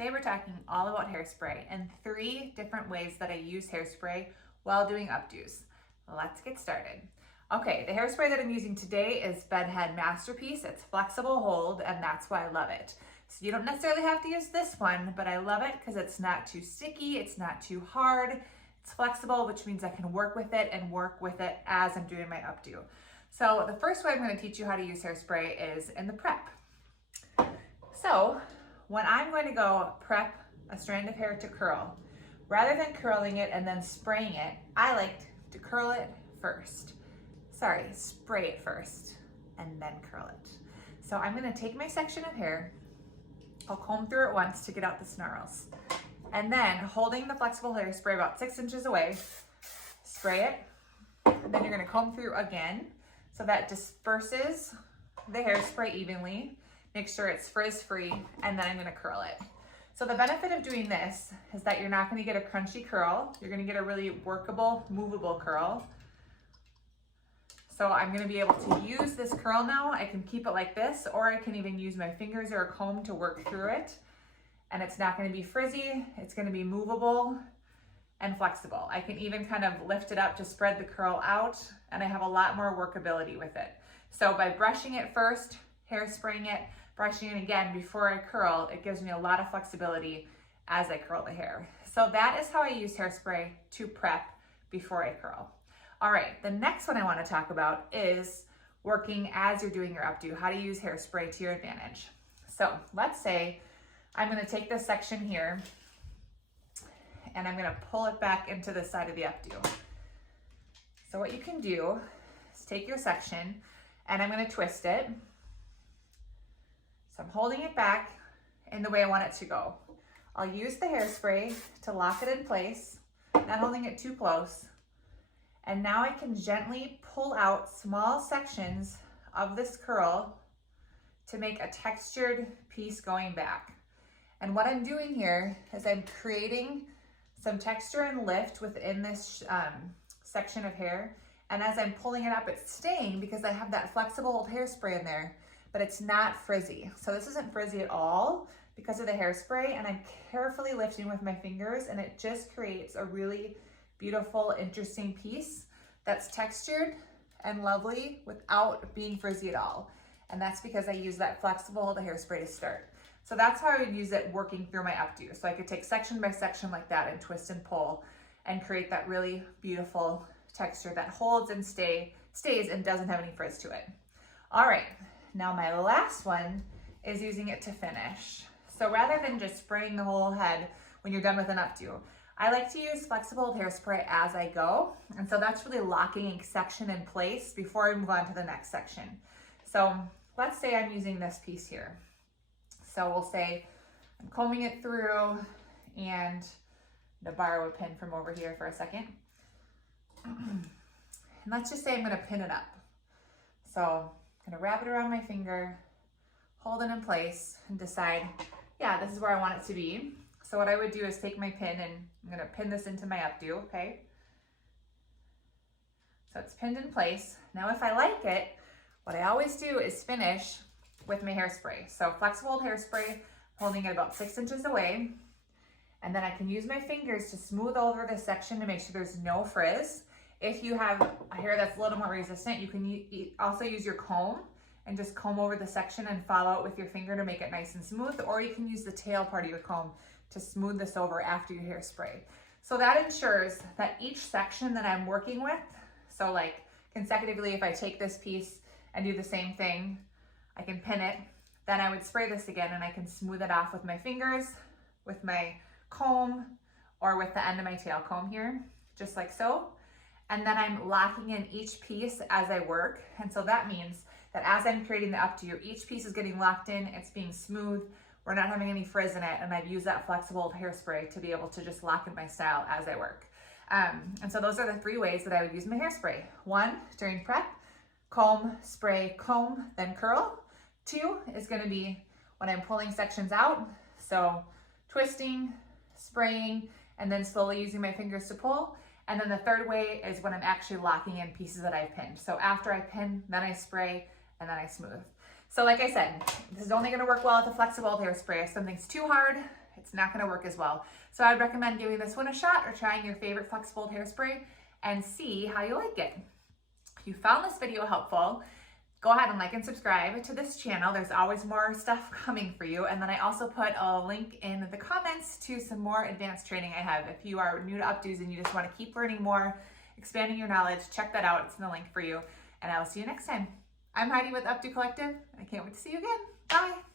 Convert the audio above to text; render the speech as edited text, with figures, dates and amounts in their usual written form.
Today we're talking all about hairspray and 3 different ways that I use hairspray while doing updos. Let's get started. Okay, the hairspray that I'm using today is Bedhead Masterpiece. It's flexible hold, and that's why I love it. So you don't necessarily have to use this one, but I love it because it's not too sticky, it's not too hard, it's flexible, which means I can work with it as I'm doing my updo. So the first way I'm going to teach you how to use hairspray is in the prep. So when I'm going to go prep a strand of hair to curl, rather than curling it and then spraying it, I like to curl it first. Sorry, spray it first and then curl it. So I'm going to take my section of hair, I'll comb through it once to get out the snarls, and then holding the flexible hairspray about 6 inches away, spray it, and then you're going to comb through again so that disperses the hairspray evenly. Make sure it's frizz-free, and then I'm gonna curl it. So the benefit of doing this is that you're not gonna get a crunchy curl. You're gonna get a really workable, movable curl. So I'm gonna be able to use this curl now. I can keep it like this, or I can even use my fingers or a comb to work through it. And it's not gonna be frizzy, it's gonna be movable and flexible. I can even kind of lift it up to spread the curl out, and I have a lot more workability with it. So by brushing it first, hairspraying it, brushing it again before I curl, it gives me a lot of flexibility as I curl the hair. So that is how I use hairspray to prep before I curl. All right, the next one I want to talk about is working as you're doing your updo, how to use hairspray to your advantage. So let's say I'm going to take this section here and I'm going to pull it back into the side of the updo. So what you can do is take your section and I'm going to twist it. So I'm holding it back in the way I want it to go. I'll use the hairspray to lock it in place, not holding it too close. And now I can gently pull out small sections of this curl to make a textured piece going back. And what I'm doing here is I'm creating some texture and lift within this section of hair. And as I'm pulling it up, it's staying because I have that flexible hairspray in there, but it's not frizzy. So this isn't frizzy at all because of the hairspray, and I'm carefully lifting with my fingers, and it just creates a really beautiful, interesting piece that's textured and lovely without being frizzy at all. And that's because I use that flexible hairspray to start. So that's how I would use it working through my updo. So I could take section by section like that and twist and pull and create that really beautiful texture that holds and stays and doesn't have any frizz to it. All right. Now my last one is using it to finish. So rather than just spraying the whole head when you're done with an updo, I like to use flexible hairspray as I go. And so that's really locking a section in place before I move on to the next section. So let's say I'm using this piece here. So we'll say I'm combing it through, and to borrow a pin from over here for a second. And let's just say I'm gonna pin it up. So I'm gonna wrap it around my finger, hold it in place, and decide, yeah, this is where I want it to be. So what I would do is take my pin, and I'm gonna pin this into my updo, okay? So it's pinned in place. Now if I like it, what I always do is finish with my hairspray. So flexible hairspray, holding it about 6 inches away, and then I can use my fingers to smooth over this section to make sure there's no frizz. If you have a hair that's a little more resistant, you can also use your comb and just comb over the section and follow it with your finger to make it nice and smooth, or you can use the tail part of your comb to smooth this over after your hairspray. So that ensures that each section that I'm working with, so like consecutively, if I take this piece and do the same thing, I can pin it, then I would spray this again and I can smooth it off with my fingers, with my comb, or with the end of my tail comb here, just like so. And then I'm locking in each piece as I work. And so that means that as I'm creating the updo, each piece is getting locked in, it's being smooth, we're not having any frizz in it, and I've used that flexible hairspray to be able to just lock in my style as I work. And so those are the 3 ways that I would use my hairspray. 1, during prep, comb, spray, comb, then curl. 2 is gonna be when I'm pulling sections out, so twisting, spraying, and then slowly using my fingers to pull. And then the 3rd way is when I'm actually locking in pieces that I've pinned. So after I pin, then I spray, and then I smooth. So like I said, this is only gonna work well with a flexible hairspray. If something's too hard, It's not gonna work as well. So I'd recommend giving this one a shot or trying your favorite Flex Fold hairspray and see how you like it. If you found this video helpful, go ahead and like and subscribe to this channel. There's always more stuff coming for you. And then I also put a link in the comments to some more advanced training I have. If you are new to updos and you just want to keep learning more, expanding your knowledge, check that out. It's in the link for you. And I will see you next time. I'm Heidi with Updo Collective. I can't wait to see you again. Bye.